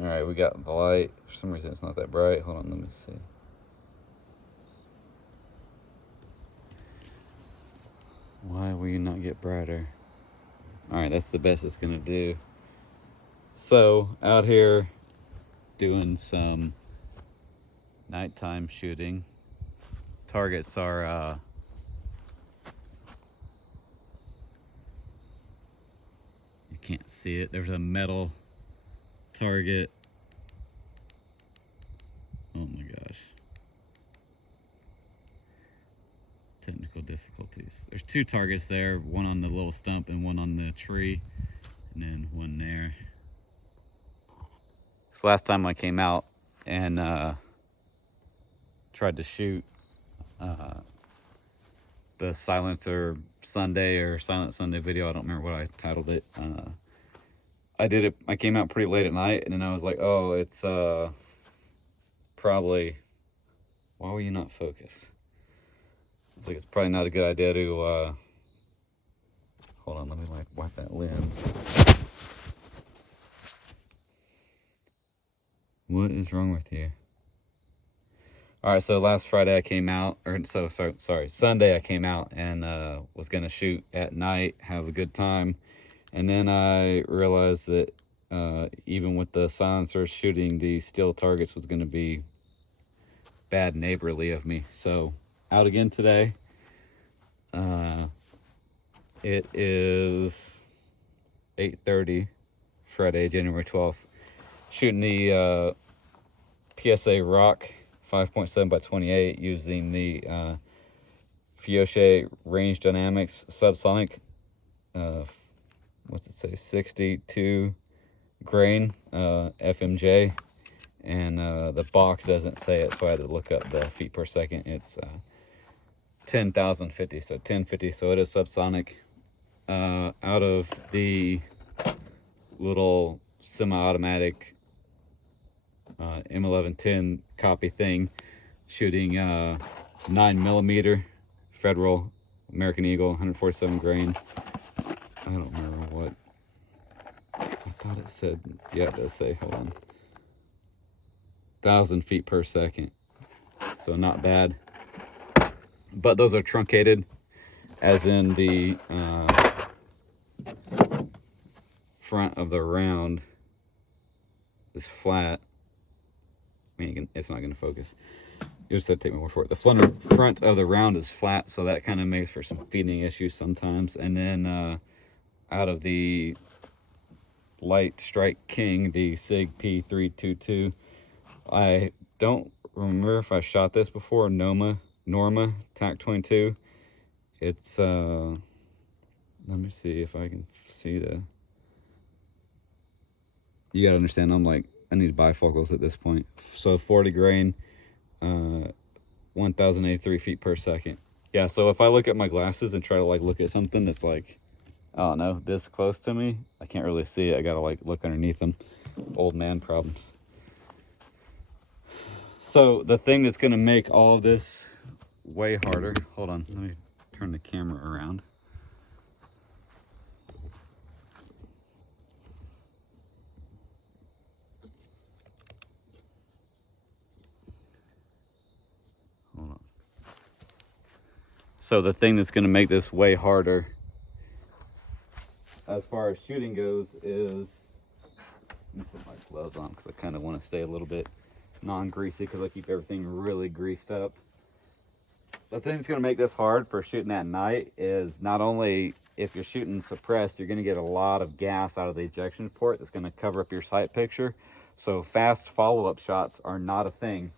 All right, we got the light. For some reason, it's not that bright. Hold on, let me see. Why will you not get brighter? All right, that's the best it's gonna do. So out here doing some nighttime shooting. Targets are you can't see it. There's a metal target. Oh my gosh. Technical difficulties. There's two targets there, one on the little stump and one on the tree, and then one there. This last time I came out and tried to shoot the Silencer Sunday or Silent Sunday video. I don't remember what I titled it. I did it. I came out pretty late at night, and then I was like, "Oh, it's probably. Why will you not focus?" It's like it's probably not a good idea to. Hold on, let me wipe that lens. What is wrong with you? All right, so last Friday I came out, Sunday I came out and was gonna shoot at night, have a good time, and then I realized that even with the silencer shooting the still targets was gonna be bad neighborly of me. So out again today. It is 8:30, Friday, January 12th. Shooting the PSA Rock 5.7 by 28 using the PSA Range Dynamics Subsonic. What's it say? 62 grain FMJ, and the box doesn't say it, so I had to look up the feet per second. It's 10,050, so 1050. So it is subsonic. Out of the little semi-automatic M1110 copy thing, shooting 9mm Federal American Eagle 147 grain. I don't remember what I thought it said. Yeah, it does say, hold on, 1,000 feet per second, so not bad. But those are truncated, as in the front of the round is flat. I mean, it's not going to focus. You just have to take my word for it. The front of the round is flat, so that kind of makes for some feeding issues sometimes. And then out of the Light Strike King, the SIG P322, I don't remember if I shot this before. Norma TAC-22. It's let me see if I can see the. You gotta understand, I need bifocals at this point. So 40 grain, 1,083 feet per second. Yeah, so if I look at my glasses and try to look at something that's I don't know, this close to me, I can't really see it. I gotta look underneath them. Old man problems. So the thing that's gonna make all of this way harder, hold on, let me turn the camera around. Hold on. So the thing that's gonna make this way harder as far as shooting goes is, let me put my gloves on because I kind of want to stay a little bit non-greasy because I keep everything really greased up. The thing that's going to make this hard for shooting at night is not only if you're shooting suppressed, you're going to get a lot of gas out of the ejection port that's going to cover up your sight picture. So fast follow-up shots are not a thing.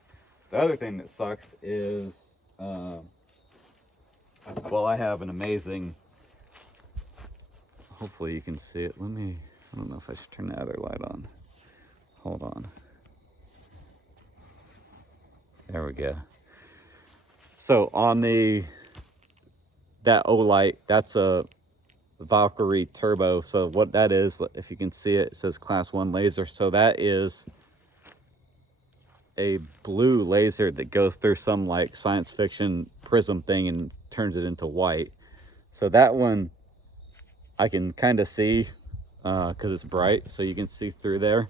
The other thing that sucks is, well, I have an amazing, hopefully you can see it. I don't know if I should turn the other light on. Hold on. There we go. So on that Olight, that's a Valkyrie Turbo. So what that is, if you can see it, it says Class 1 laser. So that is a blue laser that goes through some science fiction prism thing and turns it into white. So that one I can kind of see because it's bright, so you can see through there.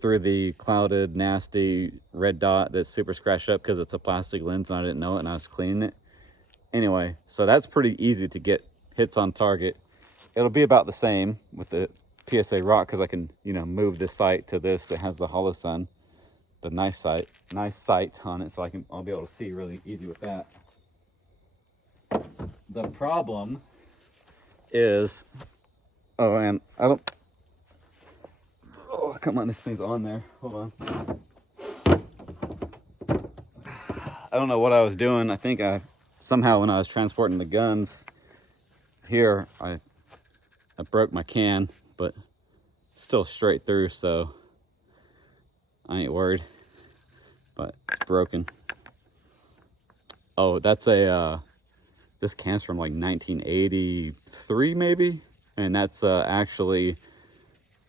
through the clouded, nasty red dot that's super scratched up because it's a plastic lens and I didn't know it and I was cleaning it. Anyway, so that's pretty easy to get hits on target. It'll be about the same with the PSA rock because I can, you know, move this sight to this that has the hollow sun, the nice sight on it, so I'll be able to see really easy with that. The problem is, oh, and I don't, oh, come on, this thing's on there. Hold on. I don't know what I was doing. I think somehow when I was transporting the guns here, I broke my can, but still straight through, so I ain't worried. But it's broken. Oh, that's this can's from like 1983 maybe, and that's actually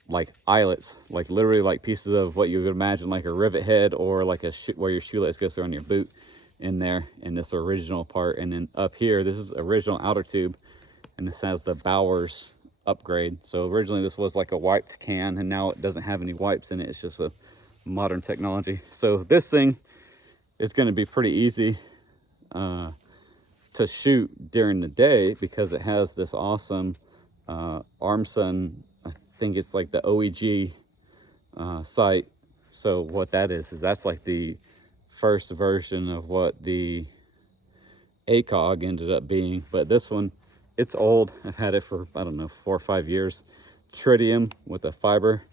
like eyelets, like literally like pieces of what you would imagine like a rivet head or like where your shoelace goes through on your boot in there, in this original part. And then up here, this is original outer tube, and this has the Bowers upgrade. So originally this was like a wiped can, and now it doesn't have any wipes in it. It's just a modern technology. So this thing is going to be pretty easy to shoot during the day because it has this awesome Armsun, I think it's like the OEG sight. So what that is that's like the first version of what the ACOG ended up being. But this one, it's old. I've had it for, I don't know, 4 or 5 years. Tritium with a fiber.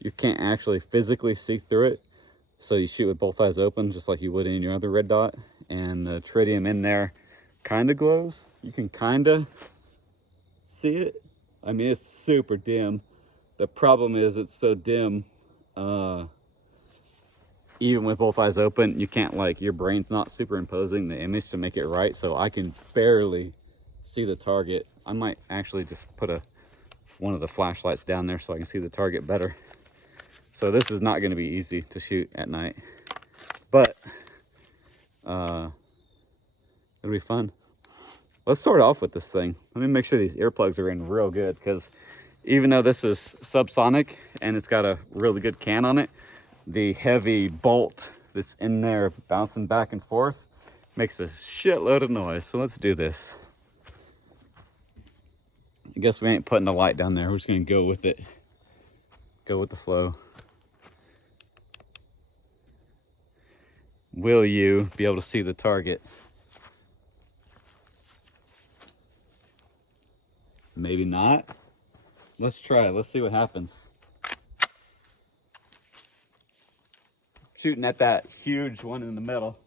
You can't actually physically see through it, so you shoot with both eyes open just like you would in your other red dot. And the tritium in there kind of glows. You can kind of see it. I mean, it's super dim. The problem is it's so dim, even with both eyes open, you can't, like, your brain's not superimposing the image to make it right, so I can barely see the target. I might actually just put one of the flashlights down there so I can see the target better. So this is not going to be easy to shoot at night, but it'll be fun. Let's start off with this thing. Let me make sure these earplugs are in real good, because even though this is subsonic and it's got a really good can on it, the heavy bolt that's in there bouncing back and forth makes a shitload of noise. So let's do this. I guess we ain't putting the light down there. We're just gonna go with it. Go with the flow. Will you be able to see the target? Maybe not. Let's try it. Let's see what happens. Shooting at that huge one in the middle.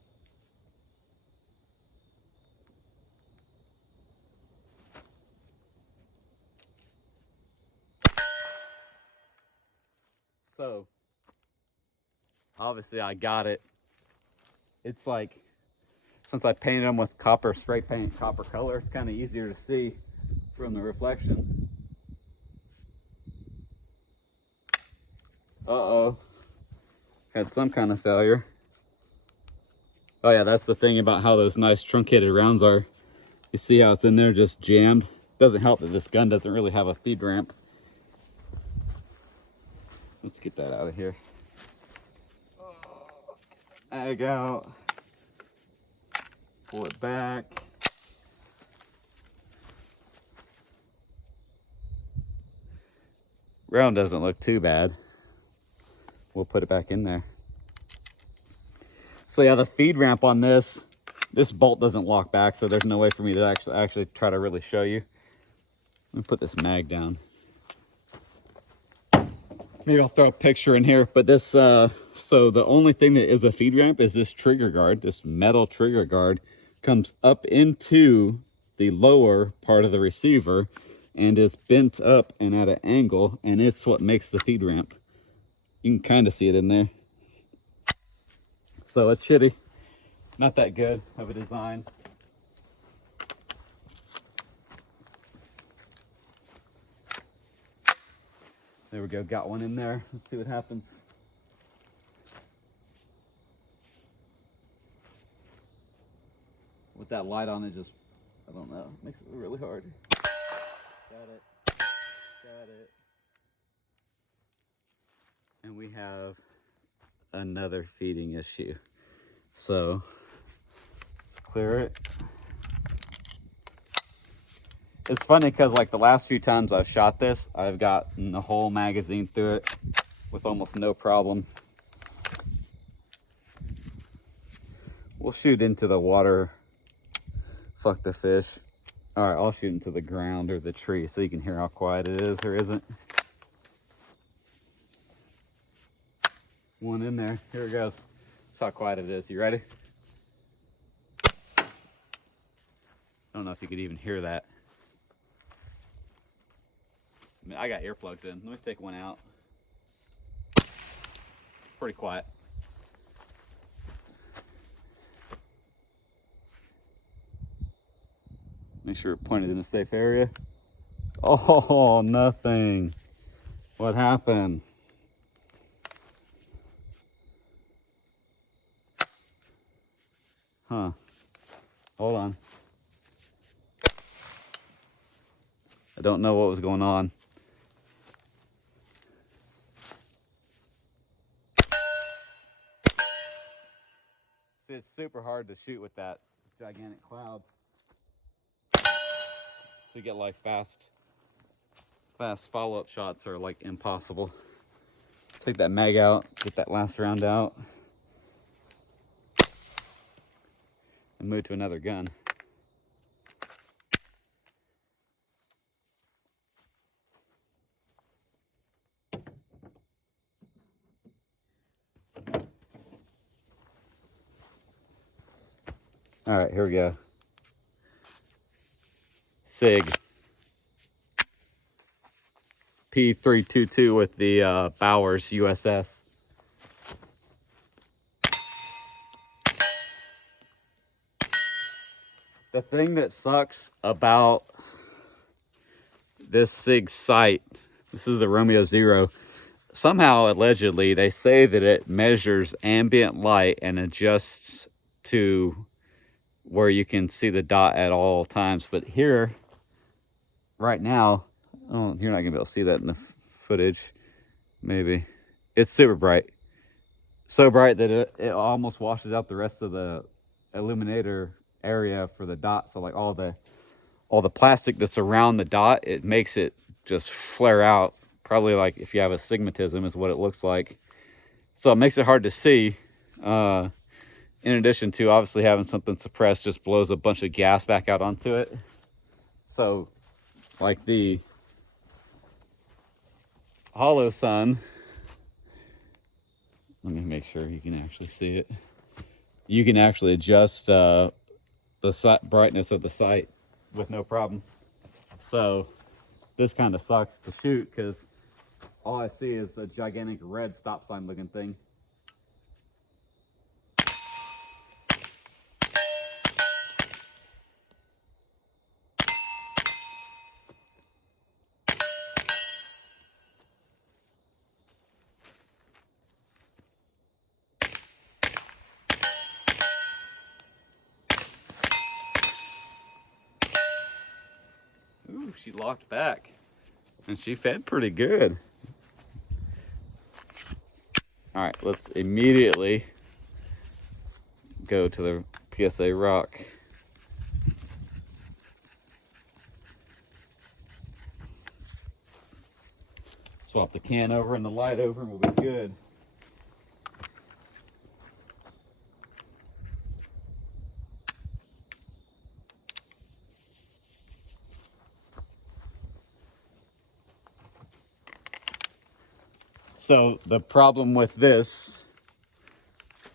So, obviously I got it. It's like, since I painted them with copper spray paint, copper color, it's kind of easier to see from the reflection. Uh-oh. Had some kind of failure. Oh yeah, that's the thing about how those nice truncated rounds are. You see how it's in there just jammed? Doesn't help that this gun doesn't really have a feed ramp. Let's get that out of here. Ag out. Pull it back. Round doesn't look too bad. We'll put it back in there. So yeah, the feed ramp on this bolt doesn't lock back, so there's no way for me to actually try to really show you. Let me put this mag down. Maybe I'll throw a picture in here, but this, so the only thing that is a feed ramp is this trigger guard. This metal trigger guard comes up into the lower part of the receiver and is bent up and at an angle, and it's what makes the feed ramp. You can kind of see it in there. So it's shitty. Not that good of a design. There we go, got one in there. Let's see what happens. With that light on, it just, I don't know, makes it really hard. Got it. Got it. And we have another feeding issue. So let's clear it. It's funny because like the last few times I've shot this, I've gotten the whole magazine through it with almost no problem. We'll shoot into the water. Fuck the fish. All right, I'll shoot into the ground or the tree so you can hear how quiet it is or isn't. One in there. Here it goes. That's how quiet it is. You ready? I don't know if you could even hear that. I mean, I got earplugs in. Let me take one out. Pretty quiet. Make sure it pointed in a safe area. Oh, nothing. What happened? Huh. Hold on. I don't know what was going on. See, it's super hard to shoot with that gigantic cloud. To get like fast follow-up shots are like impossible. Take that mag out, get that last round out, and move to another gun. All right, here we go. SIG P322 with the Bowers USS. The thing that sucks about this SIG sight, this is the Romeo Zero. Somehow, allegedly, they say that it measures ambient light and adjusts to where you can see the dot at all times. But here, right now, oh, you're not gonna be able to see that in the footage. Maybe. It's super bright. So bright that it almost washes out the rest of the illuminator area for the dot. So like all the plastic that's around the dot, it makes it just flare out. Probably like if you have astigmatism is what it looks like. So it makes it hard to see. In addition to obviously having something suppressed just blows a bunch of gas back out onto it. So like the Hollow Sun, let me make sure you can actually see it. You can actually adjust the brightness of the sight with no problem. So this kind of sucks to shoot because all I see is a gigantic red stop sign looking thing. Ooh, she locked back and she fed pretty good. All right, let's immediately go to the PSA rock. Swap the can over and the light over and we'll be good. So the problem with this,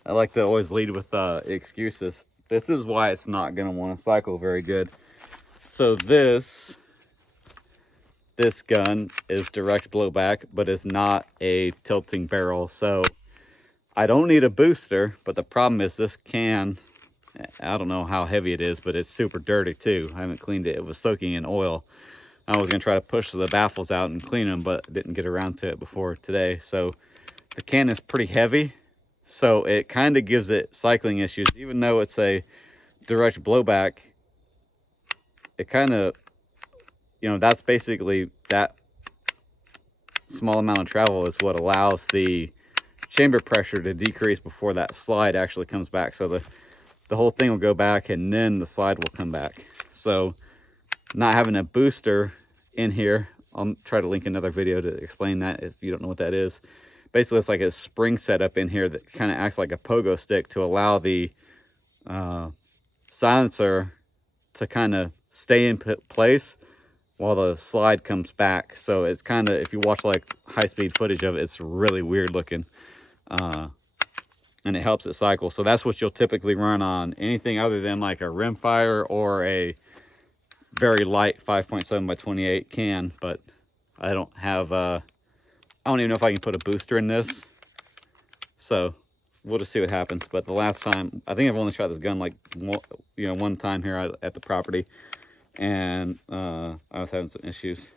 I like to always lead with excuses. This is why it's not gonna want to cycle very good. So this gun is direct blowback, but it's not a tilting barrel. So I don't need a booster, but the problem is this can, I don't know how heavy it is, but it's super dirty too. I haven't cleaned it. It was soaking in oil. I was gonna try to push the baffles out and clean them, but didn't get around to it before today. So the can is pretty heavy. So it kind of gives it cycling issues, even though it's a direct blowback. It kind of, you know, that's basically that small amount of travel is what allows the chamber pressure to decrease before that slide actually comes back. So the whole thing will go back and then the slide will come back. So not having a booster in here, I'll try to link another video to explain that if you don't know what that is. Basically, it's like a spring setup in here that kind of acts like a pogo stick to allow the silencer to kind of stay in place while the slide comes back. So it's kind of, if you watch like high-speed footage of it, it's really weird looking. And it helps it cycle. So that's what you'll typically run on anything other than like a rimfire or a very light 5.7 by 28 can. But I don't have I don't even know if I can put a booster in this, so we'll just see what happens. But the last time, I think I've only shot this gun like one time here at the property, and I was having some issues.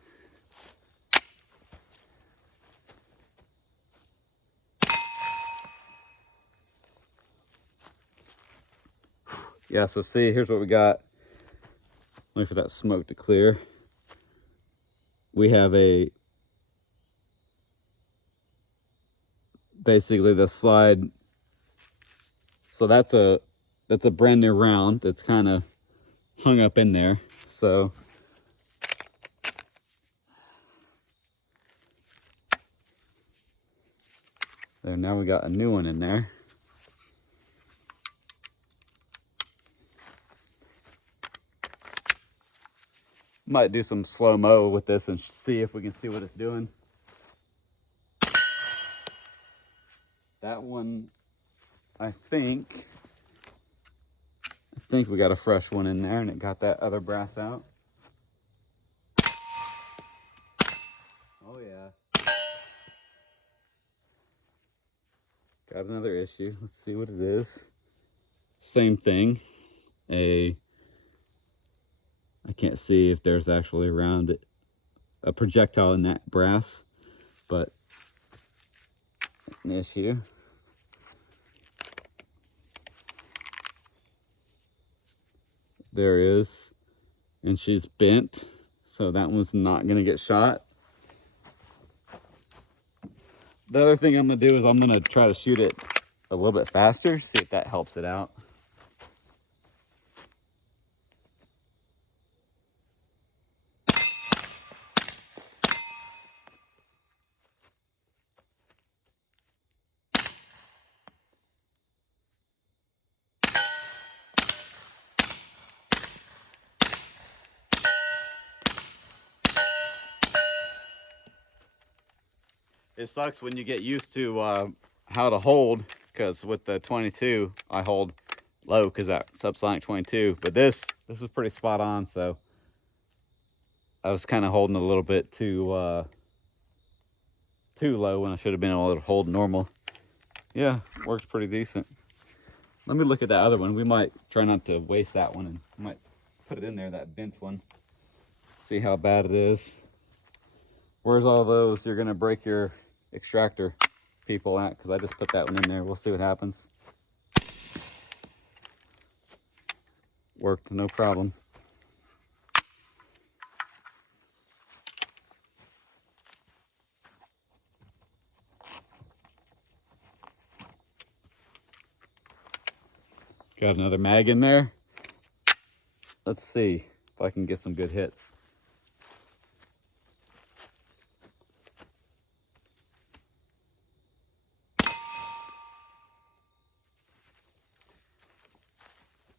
Yeah, so see, here's what we got. Wait for that smoke to clear. We have basically the slide. So that's a brand new round that's kind of hung up in there. So there, now we got a new one in there. Might do some slow-mo with this and see if we can see what it's doing. That one, I think we got a fresh one in there, and it got that other brass out. Oh yeah. Got another issue. Let's see what it is. Same thing. I can't see if there's actually around it a projectile in that brass, but an issue. There is, and she's bent, so that one's not gonna get shot. The other thing I'm gonna do is I'm gonna try to shoot it a little bit faster, see if that helps it out. It sucks when you get used to how to hold, because with the 22 I hold low because that subsonic 22, but this is pretty spot on. So I was kind of holding a little bit too low when I should have been able to hold normal. Yeah, works pretty decent. Let me look at that other one. We might try not to waste that one, and might put it in there, that bent one. See how bad it is. Where's all those you're gonna break your extractor people at? Because I just put that one in there. We'll see what happens. Worked, no problem. Got another mag in there. Let's see if I can get some good hits.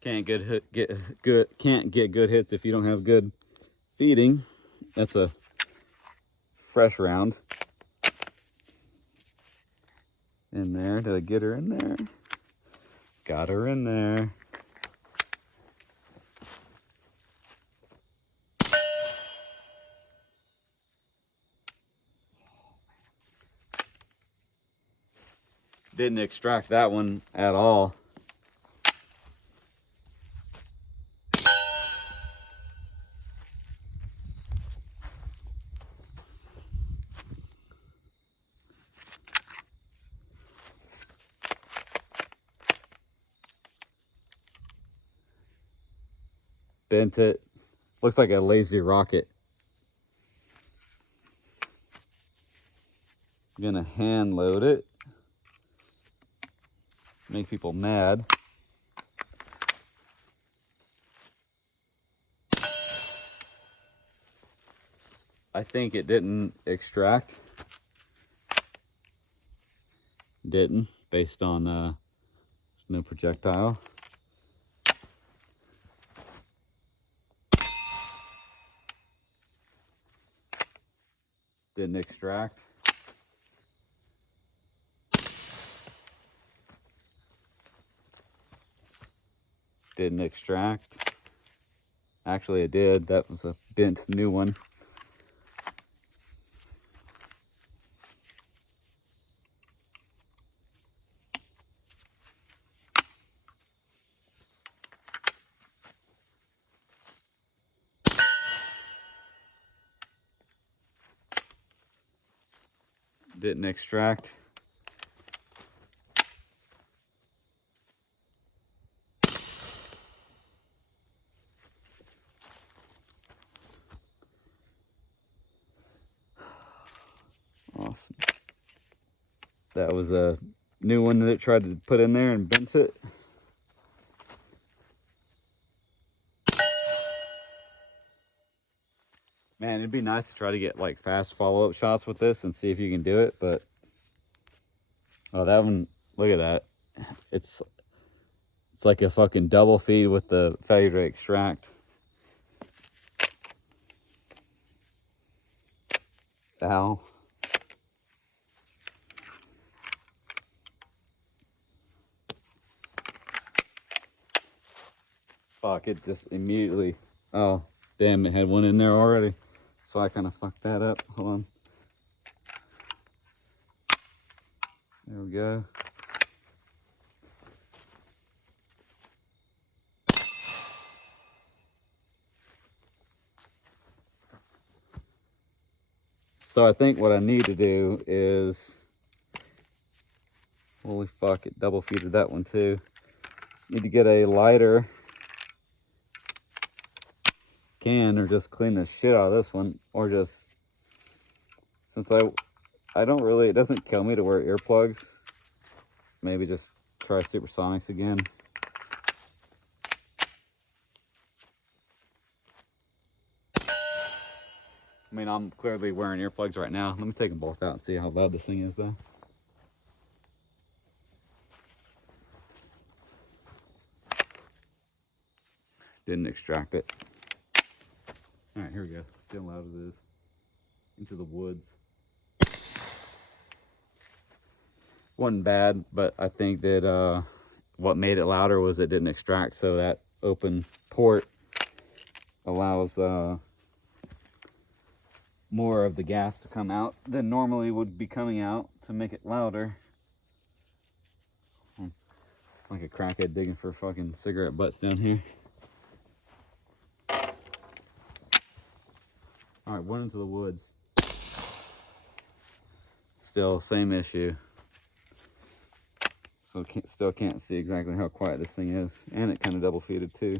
Can't get good hits if you don't have good feeding. That's a fresh round. In there. Did I get her in there? Got her in there. Didn't extract that one at all. Bent it. Looks like a lazy rocket. gonna hand load it. Make people mad. I think it didn't extract. Didn't, based on no projectile. Didn't extract. Didn't extract. Actually, it did. That was a bent new one. Didn't extract. Awesome. That was a new one that it tried to put in there and bent it. Man, it'd be nice to try to get like fast follow-up shots with this and see if you can do it, but oh, that one, look at that. It's like a fucking double feed with the failure to extract. Ow. Fuck, it just immediately, oh, damn, it had one in there already. So I kind of fucked that up. Hold on. There we go. So I think what I need to do is, holy fuck, it double feeded that one too. Need to get a lighter can or just clean the shit out of this one, or just, since I don't really, it doesn't kill me to wear earplugs, maybe just try Supersonics again. I mean, I'm clearly wearing earplugs right now. Let me take them both out and see how loud this thing is though. Didn't extract it. All right, here we go. See how loud it is. Into the woods. Wasn't bad, but I think that what made it louder was it didn't extract, so that open port allows more of the gas to come out than normally would be coming out to make it louder. Like a crackhead digging for fucking cigarette butts down here. All right, went into the woods. Still same issue. So still can't see exactly how quiet this thing is. And it kind of double feeded too.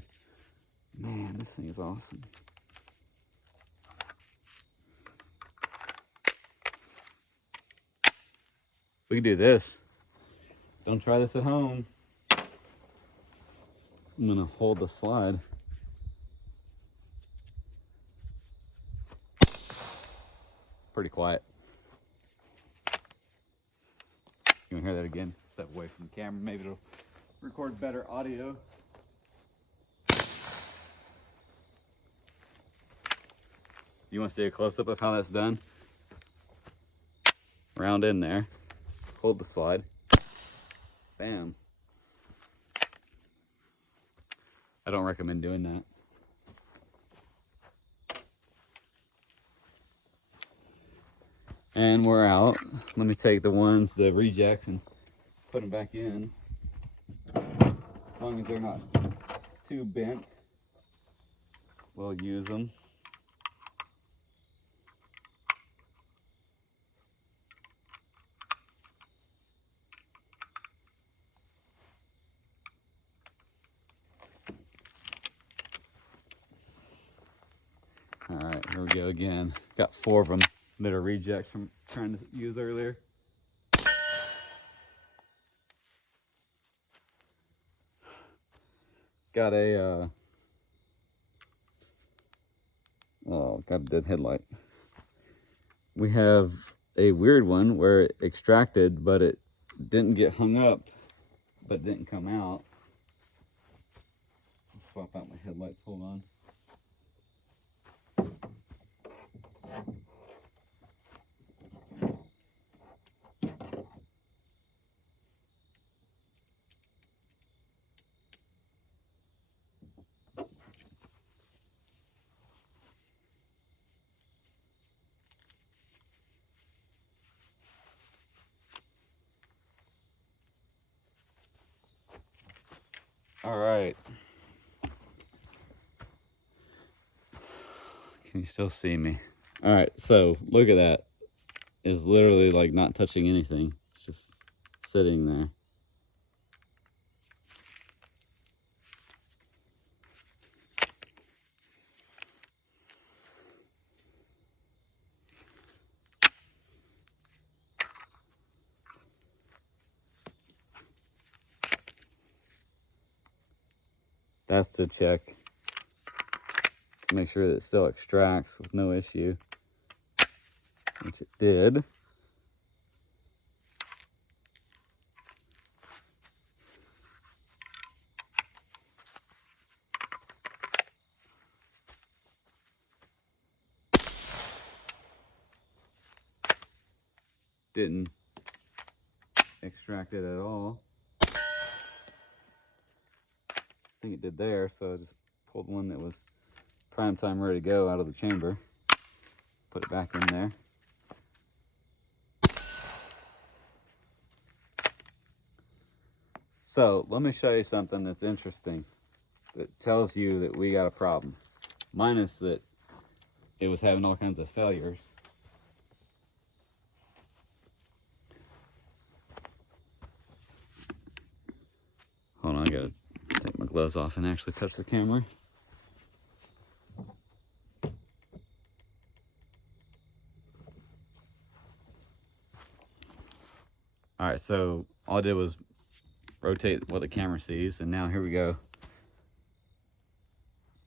Man, this thing is awesome. We can do this. Don't try this at home. I'm gonna hold the slide. It's pretty quiet. You wanna hear that again? Step away from the camera, maybe it'll record better audio. You wanna see a close-up of how that's done? Round in there, hold the slide, bam. I don't recommend doing that. And we're out. Let me take the rejects, and put them back in. As long as they're not too bent, we'll use them. All right, here we go again. Got 4 of them that are rejects from trying to use earlier. got a oh, got a dead headlight. We have a weird one where it extracted, but it didn't get hung up, but it didn't come out. Swap out my headlights, hold on. All right. Can you still see me? All right, so look at that. It's literally like not touching anything. It's just sitting there. That's to check to make sure that it still extracts with no issue, which it did. Didn't extract it at all. I think it did there, so I just pulled one that was prime time ready to go out of the chamber. Put it back in there. So let me show you something that's interesting that tells you that we got a problem. Minus that it was having all kinds of failures. Hold on, I gotta take my gloves off and actually touch the camera. All right, so all I did was rotate what the camera sees, and now here we go.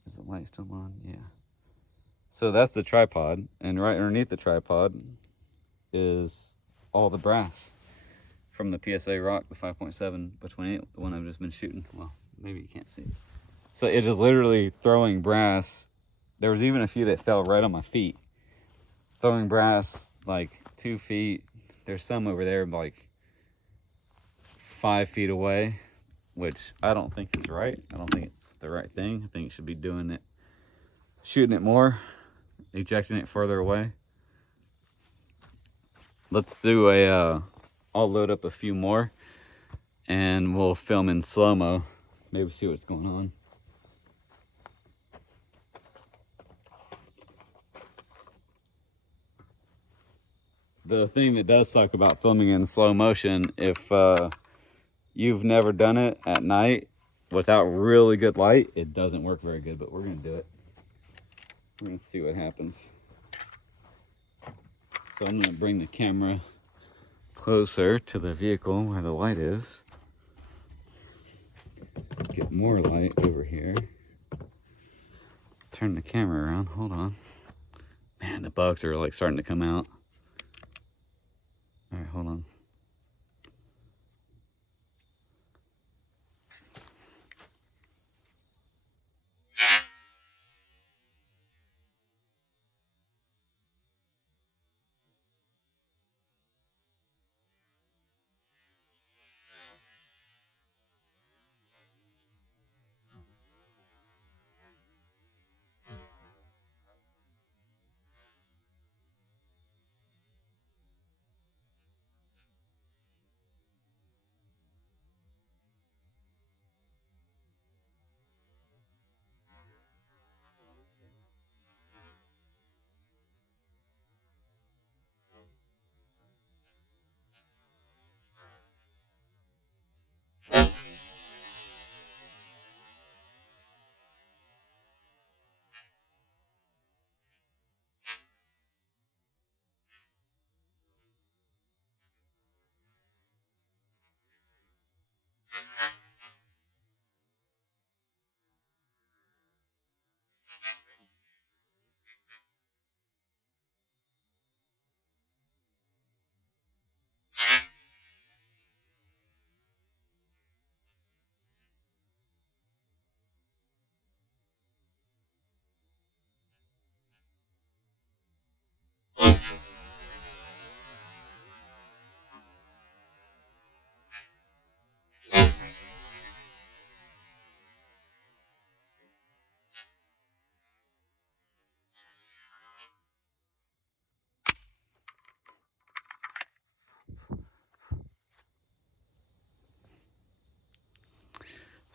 Is the light still on? Yeah. So that's the tripod, and right underneath the tripod is all the brass from the PSA rock, the 5.7 by 28, the one I've just been shooting. Well, maybe you can't see. So it is literally throwing brass. There was even a few that fell right on my feet. Throwing brass like 2 feet. There's some over there like 5 feet away, which I don't think is right. I don't think it's the right thing. I think it should be doing it, shooting it more, ejecting it further away. Let's do a, I'll load up a few more and we'll film in slow-mo. Maybe see what's going on. The thing that does suck about filming in slow motion, if you've never done it at night without really good light, it doesn't work very good, but we're gonna do it. We're gonna see what happens. So I'm gonna bring the camera closer to the vehicle where the light is. Get more light over here. Turn the camera around, hold on. Man, the bugs are like starting to come out. All right, hold on.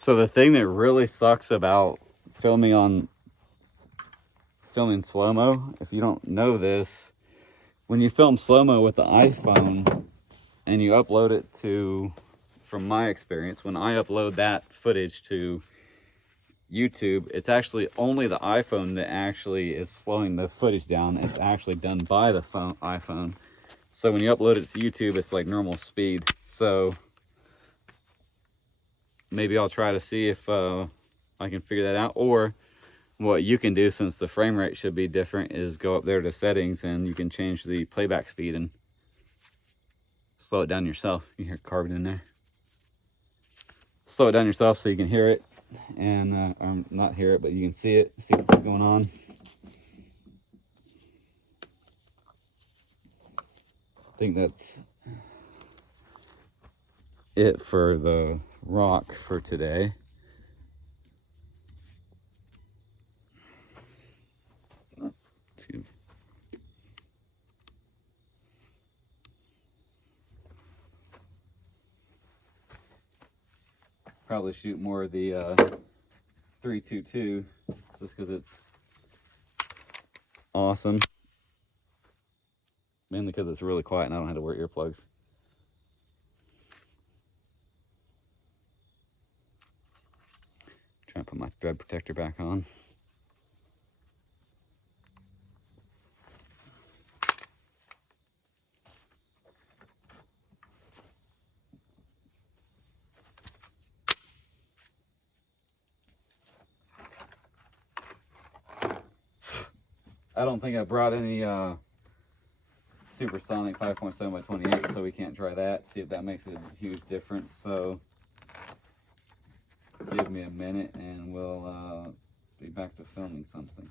So the thing that really sucks about filming slow-mo, if you don't know this, when you film slow-mo with the iPhone and you upload it to, from my experience, when I upload that footage to YouTube, it's actually only the iPhone that actually is slowing the footage down. It's actually done by the iPhone. So when you upload it to YouTube, it's like normal speed. So maybe I'll try to see if I can figure that out. Or what you can do, since the frame rate should be different, is go up there to settings and you can change the playback speed and slow it down yourself. You hear carbon in there. Slow it down yourself so you can hear it, and or not hear it, but you can see it, see what's going on. I think that's it for the rock for today. Probably shoot more of the 322 just because it's awesome. Mainly because it's really quiet and I don't have to wear earplugs. Trying to put my thread protector back on. I don't think I brought any supersonic 5.7 by 28, so we can't try that. See if that makes a huge difference. So give me a minute and we'll be back to filming something.